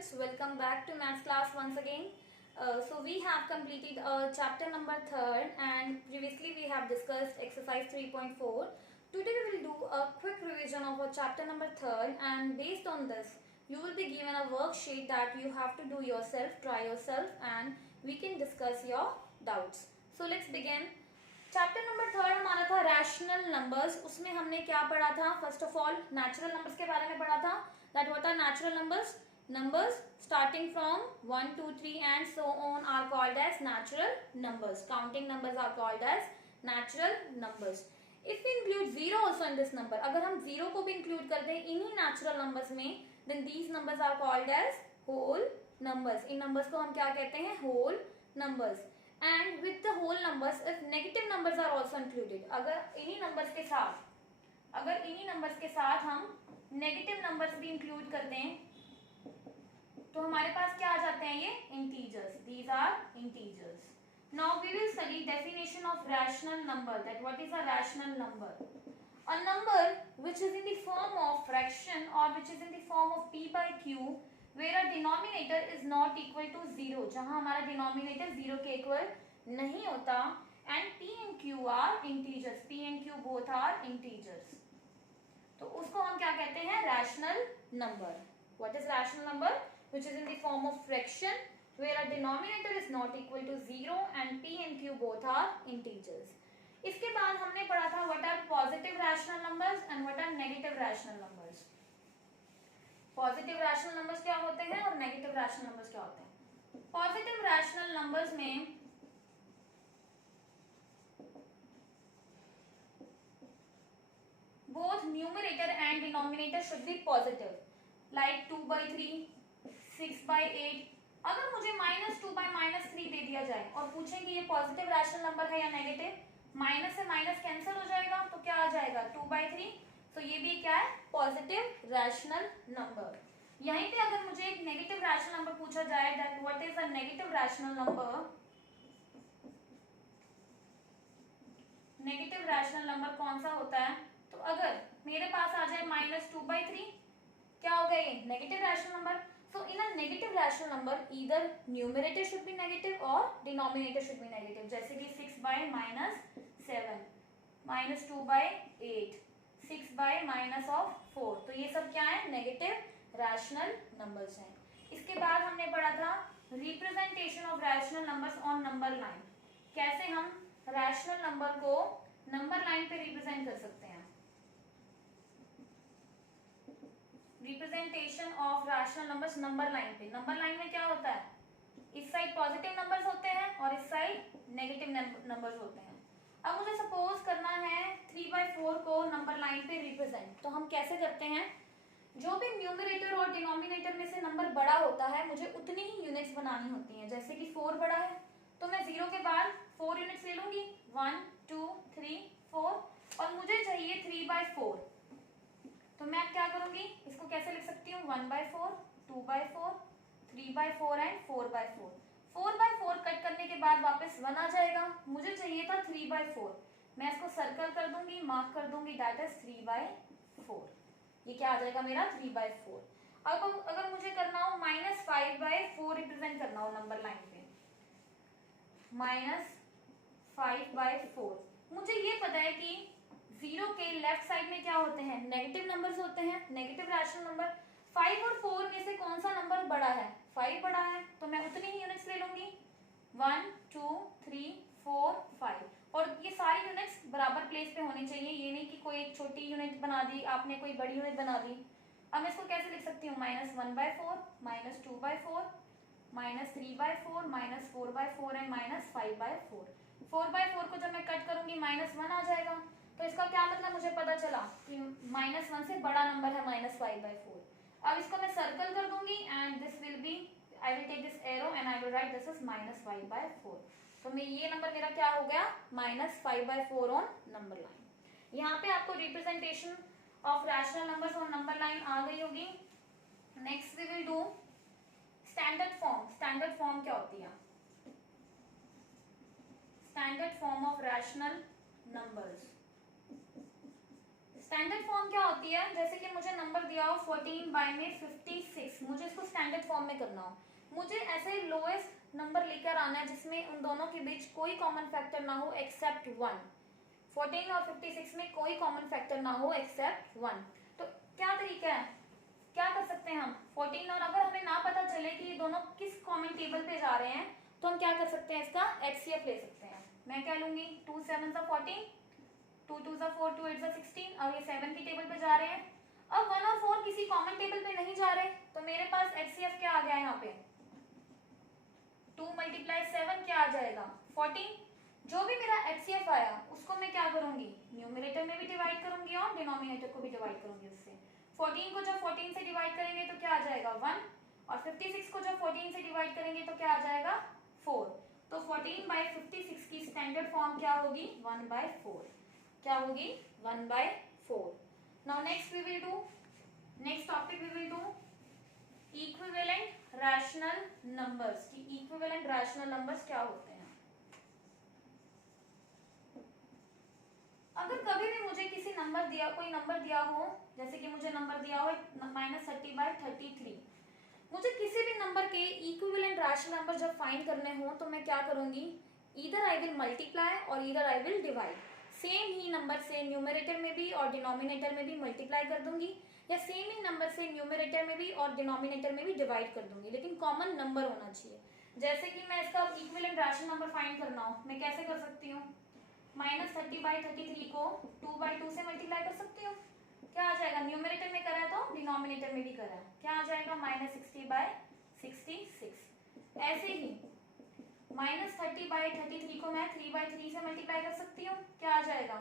students, welcome back to maths class once again. So we have completed chapter number 3rd and previously we have discussed exercise 3.4. Today we will do a quick revision of our chapter number 3rd, and based on this you will be given a worksheet that you have to do yourself, try yourself, and we can discuss your doubts. So let's begin. Chapter number 3 हमारा था rational numbers. उसमें हमने क्या पढ़ा था? First of all natural numbers के बारे में पढ़ा था. That what are natural numbers? Numbers starting from 1, 2, 3 and so on are called as natural numbers. Counting numbers are called as natural numbers. If we include 0 also in this number, अगर हम 0 को भी include कर दें इन्हीं natural numbers में, then these numbers are called as whole numbers. In numbers को हम क्या कहते हैं? Whole numbers. And with the whole numbers, if negative numbers are also included, अगर इन्हीं numbers के साथ हम negative numbers भी include कर दें तो हमारे पास क्या आ जाते हैं? ये integers. These are integers. Now we will study definition of rational number. That what is a rational number? A number which is in the form of fraction और which is in the form of p by q where a denominator is not equal to 0, जहां हमारा denominator 0 के equal नहीं होता. And p and q are integers. p and q both are integers. तो उसको हम क्या कहते हैं? Rational number. What is rational number? Which is in the form of fraction where a denominator is not equal to 0 and p and q both are integers. इसके बाद हमने पढ़ा था what are positive rational numbers and what are negative rational numbers. Positive rational numbers क्या होते हैं और negative rational numbers क्या होते हैं? Positive rational numbers में both numerator and denominator should be positive, like 2 by 3, 6 by 8. अगर मुझे -2/-3 दे दिया जाए और पूछें कि ये पॉजिटिव रैशनल नंबर है या नेगेटिव, माइनस से माइनस कैंसिल हो जाएगा तो क्या आ जाएगा? 2/3. तो ये भी क्या है? Positive rational number. यहीं पे अगर मुझे एक नेगेटिव रैशनल नंबर पूछा जाए, that what is a negative rational number? Negative rational number कौन सा होता है? तो अगर मेरे पास आ जाए -2/3, क्या हो गया? ये negative rational number. So in a negative rational number, either numerator should be negative or denominator should be negative. जैसे कि 6/-7, -2/8, 6/-4. तो ये सब क्या है? नेगेटिव रैशनल नंबर्स हैं. इसके बाद हमने पढ़ा था representation of rational numbers on number line. कैसे हम रैशनल नंबर को नंबर लाइन पे रिप्रेजेंट कर सकते हैं. Representation of rational numbers number line पे. नंबर लाइन में क्या होता है? इस साइड पॉजिटिव नंबर्स होते हैं और इस साइड नेगेटिव नंबर्स होते हैं. अब मुझे सपोज करना है 3/4 को नंबर लाइन पे रिप्रेजेंट. तो हम कैसे करते हैं? जो भी न्यूमरेटर और डिनोमिनेटर में से नंबर बड़ा होता है मुझे उतनी ही यूनिट्स बनानी होती हैं. जैसे कि 4 बड़ा है तो मैं 0 के बाद 4 यूनिट्स ले लूंगी. 1, 2, 3, 4. और मुझे चाहिए 3/4. तो मैं क्या करूंगी? इसको कैसे लिख सकती हूँ? 1/4, 2/4, 3/4 एंड 4/4. 4/4 कट करने के बाद वापस 1 आ जाएगा. मुझे चाहिए था 3/4. मैं इसको सर्कल कर दूंगी, मार्क कर दूंगी, दैट इज 3/4. ये क्या आ जाएगा मेरा? 3/4. अब अगर मुझे करना हो -5/4 रिप्रेजेंट करना हो नंबर लाइन पे, -5/4. मुझे ये पता है कि 0 के लेफ्ट साइड में क्या होते हैं? नेगेटिव नंबर्स होते हैं, नेगेटिव रैशनल नंबर. 5 और 4 में से कौन सा नंबर बड़ा है? 5 बड़ा है तो मैं उतनी ही यूनिट्स ले लूंगी. 1, 2, 3, 4, 5. और ये सारी यूनिट्स बराबर प्लेस पे होनी चाहिए. ये नहीं कि कोई एक छोटी यूनिट बना दी आपने, कोई बड़ी यूनिट बना दी. अब मैं इसको कैसे लिख सकती हूँ? -1/4, -2/4, -3/4, -4/4 एंड -5/4. 4/4 को जब मैं कट करूंगी -1 आ जाएगा. तो इसका क्या मतलब? मुझे पता चला कि -1 से बड़ा नंबर है -5/4. अब इसको मैं सर्कल कर दूंगी and this will be, I will take this arrow and I will write this is -5/4. तो मैं ये नंबर मेरा क्या हो गया? -5/4 ऑन नंबर लाइन. यहाँ पे आपको representation of rational numbers on number line आ गई होगी. Next we will do standard form. Standard form क्या होती है? Standard form of rational numbers. Standard form क्या होती है, जैसे कि मुझे नंबर दिया हो 14 बाय में 56, मुझे इसको स्टैंडर्ड फॉर्म में करना हो, मुझे ऐसे लोएस्ट नंबर लेकर आना है जिसमें उन दोनों के बीच कोई कॉमन फैक्टर ना हो एक्सेप्ट 1। 14 और 56 में कोई कॉमन फैक्टर ना हो एक्सेप्ट 1। तो क्या तरीका है, क्या कर सकते हैं हम 14, और अगर हमें ना पता चले कि ये दोनों किस कॉमन टेबल पे जा रहे हैं तो हम क्या कर सकते हैं, इसका HCF ले सकते हैं। मैं क्या लूंगी, 2 7 14, 2 2 4, 2 8 16, और ये 7 की टेबल पे जा रहे हैं। अब 1 और 4 किसी कॉमन टेबल पे नहीं जा रहे, तो मेरे पास HCF क्या आ गया यहाँ पे, 2 × 7 क्या आ जाएगा 14। जो भी मेरा HCF आया उसको मैं क्या करूंगी, न्यूमरेटर में भी डिवाइड करूंगी और डिनोमिनेटर को भी डिवाइड करूंगी उससे। 14 को जब 14 से डिवाइड करेंगे तो क्या आ जाएगा 1, और 56 को जब 14 से डिवाइड करेंगे तो क्या आ जाएगा 4। तो 14 बाय 56 की स्टैंडर्ड फॉर्म क्या होगी, 1/4। क्या होगी, 1/4। Now next we will do, next topic we will do equivalent rational numbers. की इक्विवेलेंट रैशनल नंबर्स क्या होते हैं। अगर कभी भी मुझे किसी नंबर दिया, कोई नंबर दिया हो, जैसे कि मुझे नंबर दिया हो -30/33, मुझे किसी भी नंबर के इक्विवेलेंट रैशनल नंबर जब फाइंड करने हो तो मैं क्या करूंगी, ईदर आई विल मल्टीप्लाई और either I will divide. Same he number से न्यूमरेटर में भी और डिनोमिनेटर में भी मल्टीप्लाई कर दूंगी, या सेम ही नंबर से न्यूमरेटर में भी और डिनोमिनेटर में भी डिवाइड कर दूंगी, लेकिन कॉमन नंबर होना चाहिए। जैसे कि मैं इसका इक्विवेलेंट रैशनल नंबर फाइंड करना हो, मैं कैसे कर सकती हूँ, -30/33 को 2/2 से मल्टीप्लाई कर सकती हूँ। क्या आ जाएगा, न्यूमरेटर में करा है तो डिनोमिनेटर में भी करा है, क्या आ जाएगा -60/66। ऐसे ही -30/33 को मैं 3/3 से मल्टीप्लाई कर सकती हूँ, क्या आ जाएगा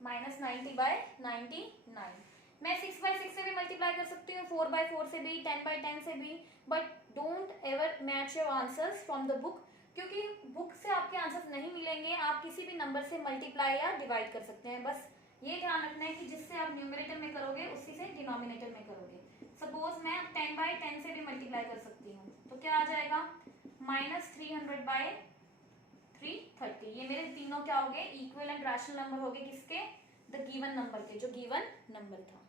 -90/99। मैं 6/6 से भी मल्टीप्लाई कर सकती हूँ, 4/4 से भी, 10/10 से भी, but don't ever match your answers from the book, क्योंकि बुक से आपके आंसर्स नहीं मिलेंगे। आप किसी भी नंबर से मल्टीप्लाई या डिवाइड कर सकते हैं, बस ये ध्यान रखना है कि जिससे आप न्यूमरेटर में करोगे उसी से डिनोमिनेटर में करोगे। सपोज मैं 10/10 से भी मल्टीप्लाई कर सकती हूँ, तो क्या आ जाएगा -300/330। ये मेरे तीनों क्या हो गए, इक्विवेलेंट रैशनल नंबर हो गए, किसके, द गिवन नंबर के, जो गिवन नंबर था।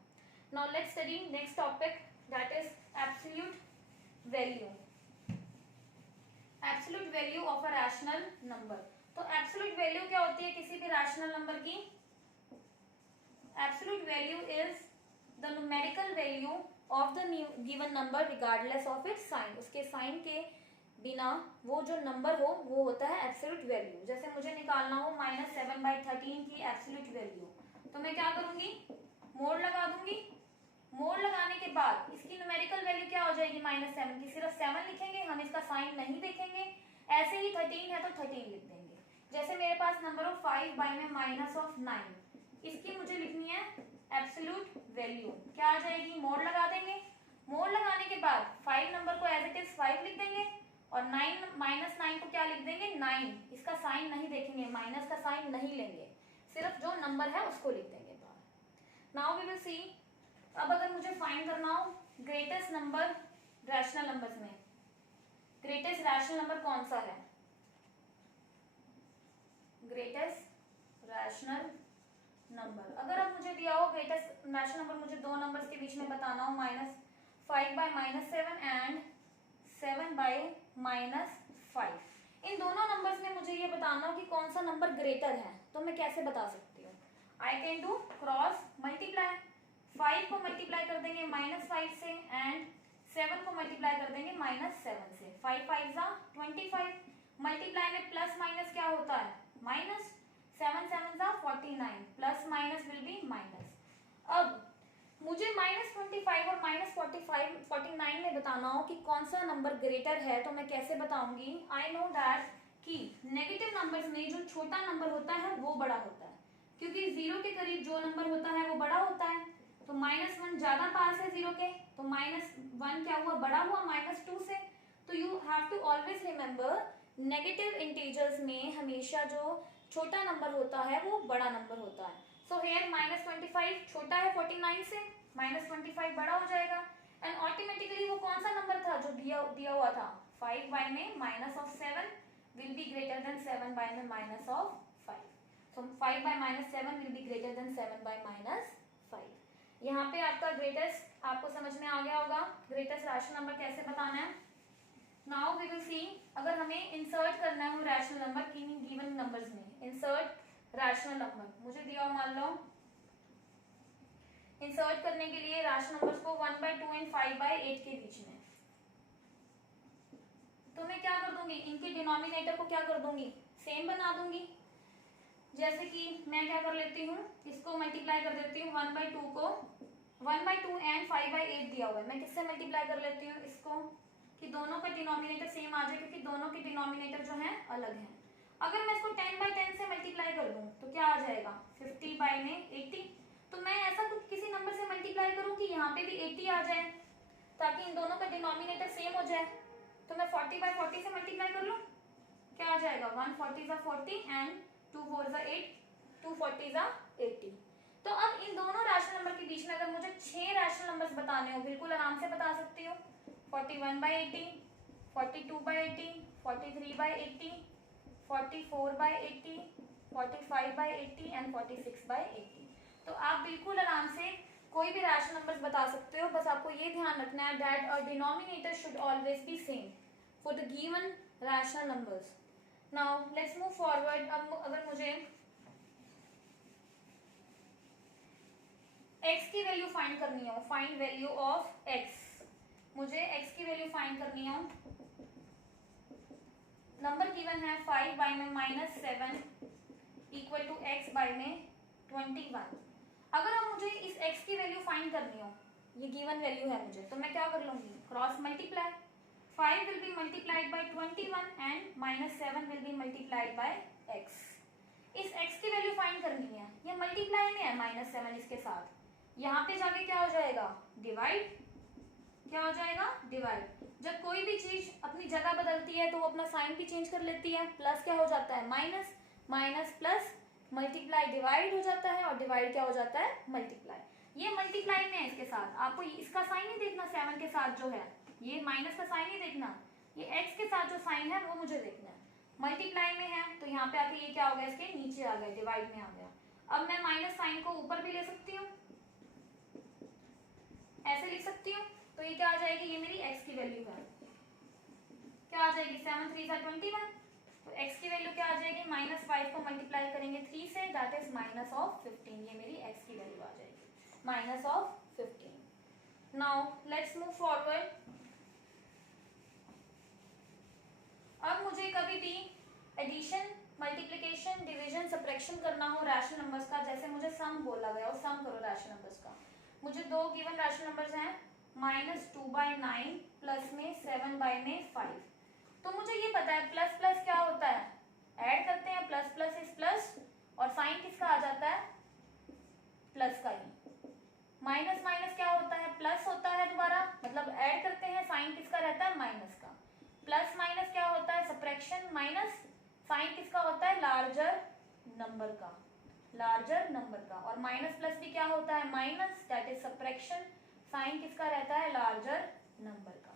Now let's study next topic, that is absolute value. Absolute value of a rational number. तो एब्सोल्यूट वैल्यू क्या होती है किसी भी रैशनल नंबर की, absolute value is the numerical value of the given number regardless of its sign. उसके sign के बिना वो जो नंबर हो वो होता है एब्सोल्यूट वैल्यू। जैसे मुझे निकालना हो -7/13 की एब्सोल्यूट वैल्यू, तो मैं क्या करूंगी, मोड लगा दूंगी। मोड लगाने के बाद इसकी न्यूमेरिकल वैल्यू क्या हो जाएगी, -7 की, सिर्फ 7 लिखेंगे, हम इसका साइन नहीं देखेंगे। ऐसे ही 13 है तो 13 लिख देंगे। जैसे मेरे पास नंबर हो 5/9, इसकी मुझे लिखनी है एब्सोल्यूट वैल्यू, क्या आ जाएगी, मोड लगा देंगे। मोड लगाने के बाद 5 नंबर को एज इट इज 5 लिख देंगे, और 9 को क्या लिख देंगे 9, इसका साइन नहीं देखेंगे, माइनस का साइन नहीं लेंगे, सिर्फ जो नंबर है उसको लिख देंगे बाहर। नाउ वी विल सी, अब अगर मुझे फाइंड करना हो ग्रेटेस्ट नंबर रैशनल नंबर्स में, ग्रेटेस्ट रैशनल नंबर कौन सा है, ग्रेटेस्ट रैशनल नंबर, अगर अब मुझे दिया हो ग्रेटेस्ट रैशनल नंबर, मुझे दो नंबर्स के बीच में बताना हो, -5/-7 एंड 7/-5, इन दोनों नंबर्स में मुझे ये बताना हो कि कौन सा नंबर ग्रेटर है, तो मैं कैसे बता सकती हूँ, I can do cross multiply. 5 को मल्टीप्लाई कर देंगे -5 से, एंड 7 को मल्टीप्लाई कर देंगे -7 से। 5 5 जा 25, मल्टीप्लाई में प्लस माइनस क्या होता है माइनस, 7 7 जा 49, plus minus will be minus. अब मुझे -25 और -49 में बताना हो कि कौन सा नंबर ग्रेटर है, तो मैं कैसे बताऊंगी, आई नो दैट कि नेगेटिव नंबर्स में जो छोटा नंबर होता है वो बड़ा होता है, क्योंकि 0 के करीब जो नंबर होता है वो बड़ा होता है। तो -1 ज्यादा पास है 0 के, तो -1 क्या हुआ, बड़ा हुआ -2 से। तो you have to always remember, negative integers में हमेशा जो छोटा नंबर होता है वो बड़ा नंबर होता है। सो हियर -25 छोटा है 49 से, -25 बड़ा हो जाएगा, एंड ऑटोमेटिकली वो कौन सा नंबर था जो दिया हुआ था, 5/-7 will be greater than 7/-5। So 5 by minus 7 will be greater than 7 by minus 5. यहाँ पे आपका ग्रेटेस्ट आपको समझ में आ गया होगा ग्रेटेस्ट रैशनल नंबर कैसे बताना है. नाउ वी विल सी अगर हमें इंसर्ट करना है रैशनल नंबर किन गिवन नंबर्स में. इंसर्ट रैशनल नंबर मुझे दिया हो, मान लो इंसर्ट करने के लिए रैशनल नंबर्स को 1/2 एंड 5/8 के बीच में. तो मैं क्या कर दूंगी, इनके डिनोमिनेटर को क्या कर दूंगी, सेम बना दूंगी. जैसे कि मैं क्या कर लेती हूँ, इसको मल्टीप्लाई कर देती हूँ 1/2 को 1/2 एंड 5/8 दिया हुआ है. मैं किससे मल्टीप्लाई कर लेती हूँ इसको कि दोनों का डिनोमिनेटर सेम आ जाए, क्योंकि दोनों के डिनोमिनेटर जो है अलग हैं. अगर मैं इसको 10/10 से मल्टीप्लाई कर दूँ तो क्या आ जाएगा 50 बाई में 80. तो मैं ऐसा कुछ किसी नंबर से मल्टीप्लाई करूँ कि यहाँ पे भी 80 आ जाए ताकि इन दोनों का डिनोमिनेटर सेम हो जाए. तो मैं 40/40 से मल्टीप्लाई कर लूँ, क्या आ जाएगा 140 = 40 एंड 2 4 = 8, 2 40 = 80. तो अब इन दोनों रैशनल नंबर के बीच में अगर मुझे 6 रैशनल नंबर्स बताने हो, बिल्कुल आराम से बता सकती हूँ. 41/80, 42/80, 43/80, 44/80, 45/80 एंड 46/80. तो आप बिल्कुल आराम से कोई भी रैशनल नंबर्स बता सकते हो. बस आपको ये ध्यान रखना है that a denominator should always be same for the given rational numbers. Now let's move forward. अब अगर मुझे x की वैल्यू फाइंड करनी हो, फाइंड वैल्यू ऑफ x, मुझे x की वैल्यू फाइंड करनी हो. नंबर गिवन है 5 बाई में -7 इक्वल टू x बाई में 21. अगर अब मुझे इस x की वैल्यू फाइंड करनी हो, ये गिवन वैल्यू है मुझे, तो मैं क्या कर लूंगी, cross multiply. 5 will be multiplied by 21 and -7 will be multiplied by x. इस x की वैल्यू फाइंड करनी है, ये मल्टीप्लाई में है -7 इसके साथ. यहाँ पे जाके क्या हो जाएगा, डिवाइड. क्या हो जाएगा, डिवाइड. जब कोई भी चीज अपनी जगह बदलती है तो वो अपना साइन भी चेंज कर लेती है. प्लस क्या हो जाता है, minus, minus plus, multiply divide हो जाता है, और डिवाइड क्या हो जाता है, मल्टीप्लाई. ये मल्टीप्लाई में है इसके साथ, आपको इसका साइन नहीं देखना 7 के साथ जो है, ये माइनस का साइन नहीं देखना, ये x के साथ जो साइन है वो मुझे देखना है. मल्टीप्लाई में है तो यहाँ पे आके ये क्या हो गया, इसके नीचे आ गया, डिवाइड में आ गया. अब मैं माइनस साइन को ऊपर भी ले सकती हूँ, ऐसे लिख सकती हूँ. तो ये क्या आ जाएगी, ये मेरी x की वैल्यू है. क्या आ जाएगी, 7 3 = 21. तो x की वैल्यू क्या आ जाएगी, -5 को मल्टीप्लाई करेंगे 3 से, दैट इज -15. ये मेरी x की वैल्यू आ जाएगी, -15. Now let's move forward. अब मुझे कभी भी एडिशन, मल्टीप्लिकेशन, डिवीजन, सब्ट्रैक्शन करना हो रैशनल नंबर्स का, जैसे मुझे सम बोला गया और सम करो रैशनल नंबर्स का. मुझे दो गिवन रैशनल नंबर्स हैं, -2/9 प्लस में 7/5. तो मुझे ये पता है प्लस प्लस क्या होता है, ऐड करते हैं, प्लस प्लस इज प्लस, और साइन किसका आ जाता है, प्लस का ही. माइनस माइनस क्या होता है, प्लस होता है दोबारा, मतलब ऐड करते हैं, साइन किसका रहता है, माइनस का. प्लस माइनस क्या होता है, सब्ट्रैक्शन, माइनस, साइन किसका होता है, लार्जर नंबर का, लार्जर नंबर का. और माइनस प्लस भी क्या होता है, minus, that is subtraction, sign किसका रहता है, लार्जर नंबर का.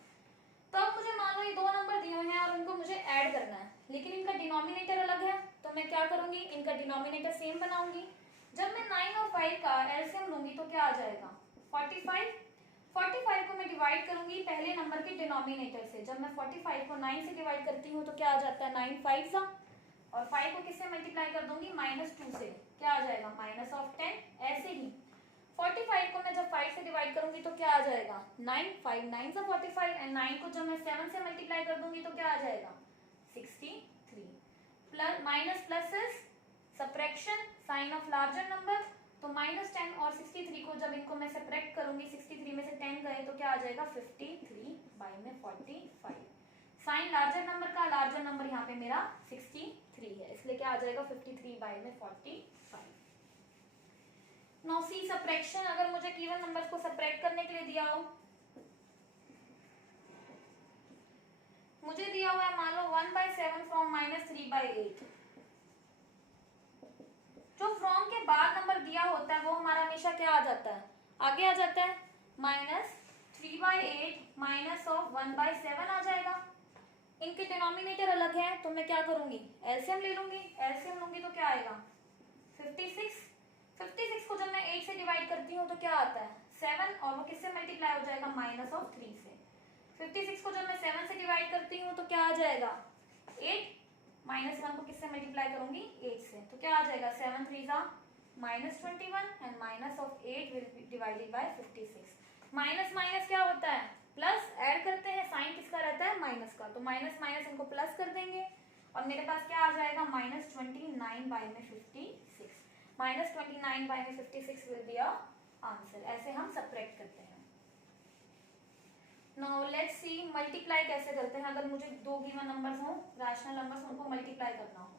तो अब मुझे मान लो ये दो नंबर दिए हुए हैं और उनको मुझे ऐड करना है, लेकिन इनका डिनोमिनेटर अलग है. तो मैं क्या करूंगी, इनका डिनोमिनेटर सेम बनाऊंगी. जब मैं 9 और 5 का एलसीएम लूंगी तो क्या आ जाएगा, 45. 45 को मैं डिवाइड करूंगी पहले नंबर के डिनोमिनेटर से. जब मैं 45 को 9 से डिवाइड करती हूँ तो क्या आ जाता है, 9 5 सा, और 5 को किससे मल्टीप्लाई कर दूंगी, -2 से, क्या आ जाएगा, -10. ऐसे ही 45 को मैं जब 5 से डिवाइड करूंगी तो क्या आ जाएगा, 9. 5 9 सा 45, एंड 9 को जब मैं 7 से मल्टीप्लाई कर दूंगी तो क्या आ जाएगा, 63. Plus minus plus is subtraction, sign of larger number. तो -10 और 63 को जब इनको मैं सब्ट्रैक्ट करूंगी, 63 में से 10 गए तो क्या आ जाएगा, 53/45. साइन लार्जर नंबर का, लार्जर नंबर यहाँ पे मेरा 63 है, इसलिए क्या आ जाएगा, 53/45. Now see subtraction. अगर मुझे गिवन नंबर्स को सब्ट्रैक्ट करने के लिए दिया हो, मुझे दिया हुआ है मान लो 1/7 फ्रॉम -3/8. जो फ्रॉम के बाद नंबर दिया होता है वो हमारा हमेशा क्या आ जाता है, आगे आ जाता है, -3/8 -1/7 आ जाएगा. इनके डिनोमिनेटर अलग है तो मैं क्या करूंगी, एलसीएम ले लूंगी. एलसीएम लूंगी तो क्या आएगा, 56 को जब मैं 8 से डिवाइड करती हूँ तो क्या आता है 7, और वो किससे मल्टीप्लाई हो जाएगा -3 से। 56 को जब मैं 7 से डिवाइड करती हूँ तो क्या आ जाएगा 8, -1 को किससे मल्टीप्लाई करूंगी 8 से, तो क्या आ जाएगा 7 3 -21 and -8 will be divided by 56। Minus minus क्या होता है प्लस, ऐड करते हैं, साइन किसका रहता है माइनस का, तो माइनस माइनस इनको प्लस कर देंगे और मेरे पास क्या आ जाएगा -29 बाय में 56। -29 बाय में 56 विल बी अ आंसर। ऐसे हम सब्ट्रैक्ट करते हैं। नाउ लेट्स सी मल्टीप्लाई कैसे करते हैं। अगर मुझे दो गिवन नंबर्स हो, रैशनल नंबर्स, उनको मल्टीप्लाई करना हो।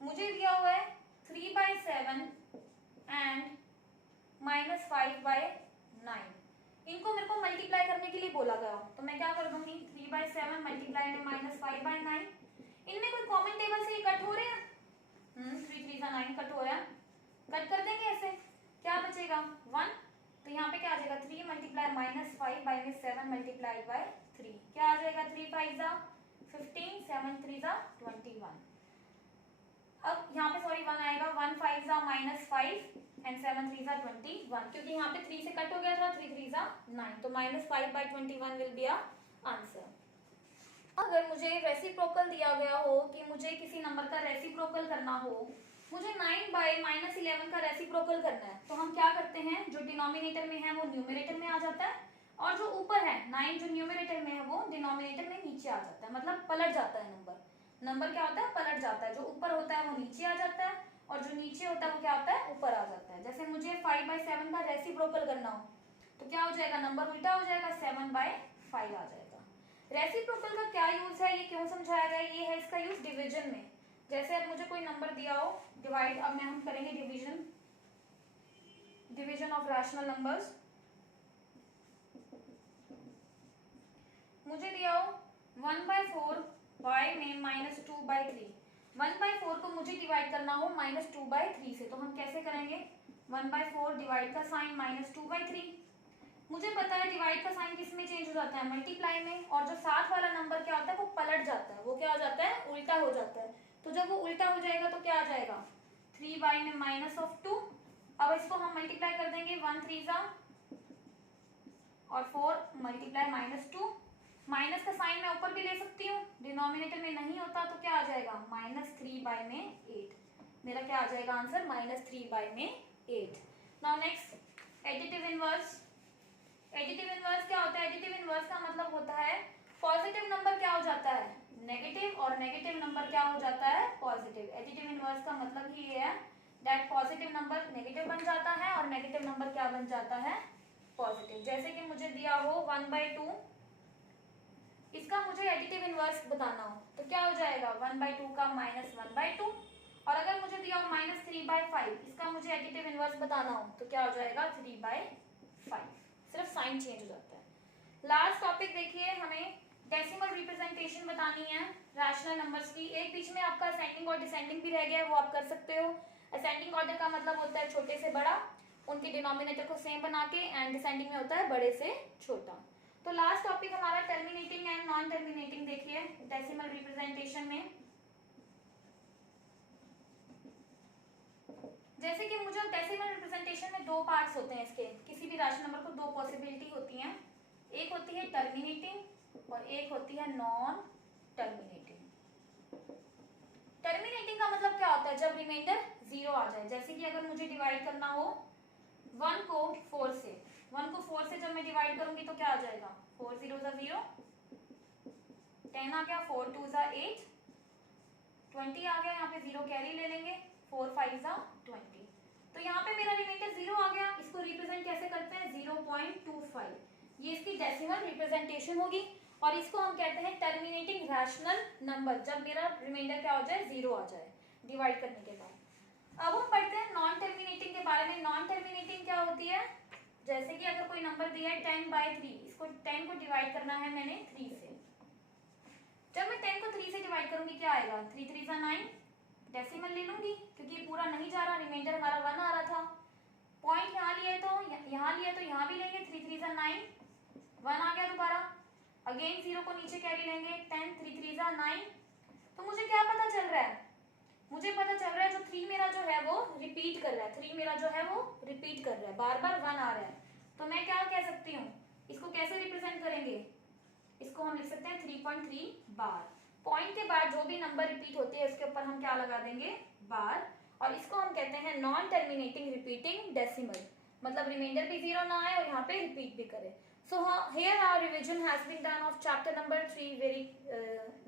मुझे दिया हुआ है 3/7 एंड -5/9। इनको मेरे को मल्टीप्लाई करने के लिए बोला गया हो, तो मैं क्या कर दूंगी 3/7 मल्टीप्लाई में -5/9। इनमें कोई कॉमन टेबल से ये कट हो रहे हैं, 3 3 9 कट हो रहा है, कट कर देंगे ऐसे, क्या बचेगा 1, तो यहाँ पे क्या आ जाएगा 3 मल्टीप्लाई -5 बाय में 7 मल्टीप्लाइड बाय 3, क्या आ जाएगा 3 5 15, 7 3 21। अब यहाँ पे सॉरी 1 आएगा, 1 5 -5 एंड 7 3 21, क्योंकि यहाँ पे 3 से कट हो गया था, 3 3 9, तो -5/21 विल बी अ आंसर। अगर मुझे रेसिप्रोकल दिया गया हो कि मुझे किसी नंबर का रेसिप्रोकल करना हो, मुझे 9/-11 का रेसिप्रोकल करना है, तो हम क्या करते हैं, जो डिनोमिनेटर में है वो न्यूमरेटर में आ जाता है, और जो ऊपर है 9 जो न्यूमरेटर में है वो डिनोमिनेटर में नीचे आ जाता है, मतलब पलट जाता है नंबर क्या होता है पलट जाता है, जो ऊपर होता है वो नीचे आ जाता है और जो नीचे होता है वो क्या होता है ऊपर आ जाता है। जैसे मुझे 5/7 का रेसिप्रोकल करना हो तो क्या हो जाएगा, नंबर उल्टा हो जाएगा, 7/5 आ जाएगा। रेसिप्रोकल का क्या यूज है, ये क्यों समझाया गया, ये है इसका यूज डिवीजन में। जैसे अब मुझे कोई नंबर दिया हो, डिवाइड, अब हम करेंगे डिवीजन ऑफ रैशनल नंबर्स। मुझे दिया हो 1/4 y में -2/3। 1/4 को मुझे डिवाइड करना हो -2/3 से, तो हम कैसे करेंगे, 1/4 डिवाइड का साइन -2/3। मुझे पता है डिवाइड का साइन किस में चेंज हो जाता है, मल्टीप्लाई में, और जो साथ वाला नंबर क्या होता है वो पलट जाता है, वो क्या हो जाता है उल्टा हो जाता है। तो जब वो उल्टा हो जाएगा तो क्या आ जाएगा 3y में -2। अब इसको हम मल्टीप्लाई कर देंगे, 1 3 और 4 मल्टीप्लाई -2, माइनस का साइन मैं ऊपर भी ले सकती हूँ, डिनोमिनेटर में नहीं होता तो क्या आ जाएगा -3 में 8। मेरा क्या आ जाएगा आंसर -3 में 8। Now next additive inverse. Additive inverse क्या होता है, एडिटिव इनवर्स का मतलब होता है पॉजिटिव नंबर क्या हो जाता है नेगेटिव, और नेगेटिव नंबर क्या हो जाता है पॉजिटिव। एडिटिव इनवर्स का मतलब ही ये है दैट पॉजिटिव नंबर नेगेटिव बन जाता है और नेगेटिव नंबर क्या बन जाता है पॉजिटिव। जैसे कि मुझे दिया हो 1/2, इसका मुझे एडिटिव इनवर्स बताना हो तो क्या हो जाएगा 1/2 का -1/2, और अगर मुझे दिया हो -3/5, इसका मुझे एडिटिव इनवर्स बताना हो तो क्या हो जाएगा 3/5, सिर्फ साइन चेंज हो जाता है। लास्ट टॉपिक देखिए, हमें डेसिमल रिप्रेजेंटेशन बतानी है रैशनल नंबर्स की। एक बीच में आपका असेंडिंग और डिसेंडिंग भी रह गया है, वो आप कर सकते हो। असेंडिंग ऑर्डर का मतलब होता है छोटे से बड़ा, उनके डिनोमिनेटर को सेम बना के, एंड डिसेंडिंग में होता है बड़े से छोटा। तो लास्ट टॉपिक हमारा टर्मिनेटिंग एंड नॉन टर्मिनेटिंग देखिए डेसिमल रिप्रेजेंटेशन में। जैसे कि मुझे डेसिमल रिप्रेजेंटेशन में दो पार्ट्स होते हैं इसके, किसी भी राशि नंबर को दो पॉसिबिलिटी होती हैं, एक होती है टर्मिनेटिंग और एक होती है नॉन टर्मिनेटिंग। टर्मिनेटिंग का मतलब क्या होता है, जब रिमाइंडर 0 आ जाए। जैसे कि अगर मुझे डिवाइड करना हो 1 को 4 से, 1 को 4 से जब मैं डिवाइड करूंगी तो क्या आ जाएगा 4 0 0, 10 आ गया, 4 2 8, 20 आ गया, यहाँ पे 0 कैरी ले लेंगे, 4 5 20। तो यहाँ पे मेरा रिमाइंडर 0 आ गया। इसको रिप्रेजेंट कैसे करते हैं 0.25, ये इसकी डेसिमल रिप्रेजेंटेशन होगी, और इसको हम कहते हैं टर्मिनेटिंग रैशनल नंबर, जब मेरा रिमाइंडर क्या हो जाए 0 आ जाए डिवाइड करने के बाद। अब हम पढ़ते हैं नॉन टर्मिनेटिंग के बारे में। नॉन टर्मिनेटिंग क्या होती है, जैसे कि अगर कोई नंबर दिया है 10/3, इसको 10 को डिवाइड करना है मैंने 3 से। जब मैं 10 को 3 से डिवाइड करूंगी क्या आएगा 3 3 9, डेसिमल ले लूंगी क्योंकि पूरा नहीं जा रहा, रिमाइंडर हमारा 1 आ रहा था। पॉइंट यहाँ लिए तो यहाँ भी लेंगे, 3 3 9, 1 आ गया दोबारा, अगेन 0 को नीचे कैरी लेंगे, 10 3 3 9। तो मुझे क्या पता चल रहा है मुझे पता चल रहा है जो 3 मेरा जो है वो रिपीट कर रहा है, 3 मेरा जो है वो रिपीट कर रहा है, बार बार 1 आ रहा है, तो मैं क्या कह सकती हूँ, इसको कैसे रिप्रेजेंट करेंगे, इसको हम लिख सकते हैं 3.3 बार। पॉइंट के बाद जो भी नंबर रिपीट होते हैं उसके ऊपर हम क्या लगा देंगे, बार, और इसको हम कहते हैं नॉन टर्मिनेटिंग रिपीटिंग डेसिमल, मतलब रिमाइंडर भी 0 ना आए और यहाँ पे रिपीट भी करे। So here our revision has been done of chapter number 3 very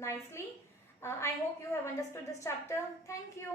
nicely. I hope you have understood this chapter. Thank you.